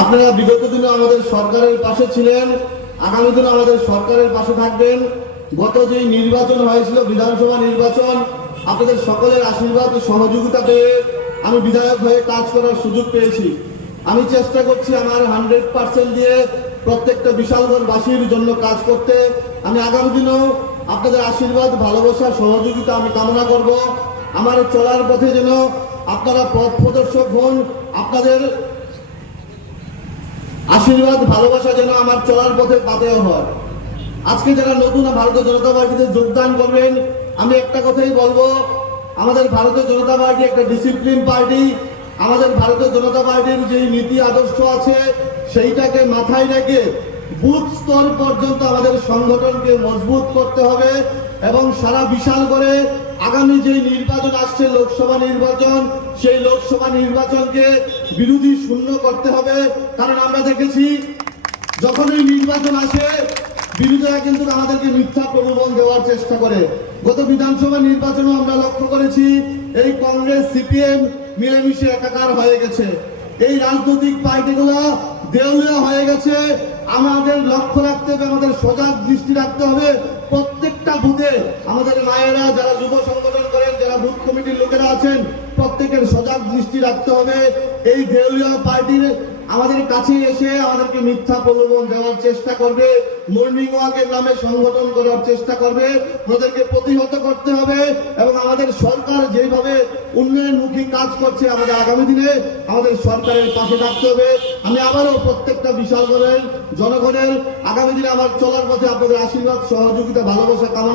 আপনারা বিগত দিনে আমাদের সরকারের পাশে ছিলেন, আগামী দিনে আমাদের সরকারের পাশে থাকবেন। গত যে নির্বাচন হয়েছিল বিধানসভা নির্বাচন, আপনাদের সকলের আশীর্বাদ ও সহযোগিতা পেয়ে আমি বিধায়ক হয়ে কাজ করার সুযোগ পেয়েছি। আমি চেষ্টা করছি আমার 100% দিয়ে প্রত্যেকটা বিশালগড়বাসীর জন্য কাজ করতে। আমি আগামী দিনেও আপনাদের আশীর্বাদ, ভালোবাসা, সহযোগিতা আমি কামনা করব। আমার চলার পথে যেন আপনারা পথ প্রদর্শক হন, আপনাদের আশীর্বাদ, ভালোবাসা যেন আমার চলার পথে পাতেও হয়। আজকে যারা নতুন ভারতীয় জনতা পার্টিতে যোগদান করবেন, আমি একটা কথাই বলবো, আমাদের ভারতীয় জনতা পার্টি একটা ডিসিপ্লিন পার্টি। আমাদের ভারতীয় জনতা পার্টির যে নীতি আদর্শ আছে সেইটাকে মাথায় রেখে বুথ স্তর পর্যন্ত আমাদের সংগঠনকে মজবুত করতে হবে এবং সারা বিশাল করে আগামী যে নির্বাচন আসছে, লোকসভা নির্বাচন, সেই লোকসভা নির্বাচনকে বিরোধী শূন্য করতে হবে। কারণ আমরা দেখেছি যখনই নির্বাচন আসে বিরোধীরা কিন্তু আমাদেরকে মিথ্যা প্রলোভন দেওয়ার চেষ্টা করে। গত বিধানসভা নির্বাচনও আমরা লক্ষ্য করেছি এই কংগ্রেস সিপিএম মিলেমিশে একাকার হয়ে গেছে। এই রাজনৈতিক পার্টিগুলো দেউলিয়া হয়ে গেছে। আমাদের লক্ষ্য রাখতে হবে, আমাদের সজাগ দৃষ্টি রাখতে হবে। প্রত্যেকটা বুথে আমাদের মায়েরা যারা যুব সংগঠন করেন, যারা বুথ কমিটির লোকেরা আছেন, প্রত্যেকের সজাগ দৃষ্টি রাখতে হবে। এই দেউলিয়া পার্টির আমাদের কাছে এসে আমাদেরকে মিথ্যা প্রলোভন দেওয়ার চেষ্টা করবে, মর্নিং ওয়াকের নামে সংগঠন করার চেষ্টা করবে। ওদেরকে প্রতিহত করতে হবে এবং আমাদের সরকার যেভাবে উন্নয়নমুখী কাজ করছে, আমাদের আগামী দিনে আমাদের সরকারের পাশে থাকতে হবে। আমি আবারও প্রত্যেকটা বিশালগড়ের জনগণের আগামী দিনে আমার চলার পথে আপনাদের আশীর্বাদ, সহযোগিতা, ভালোবাসা কামনা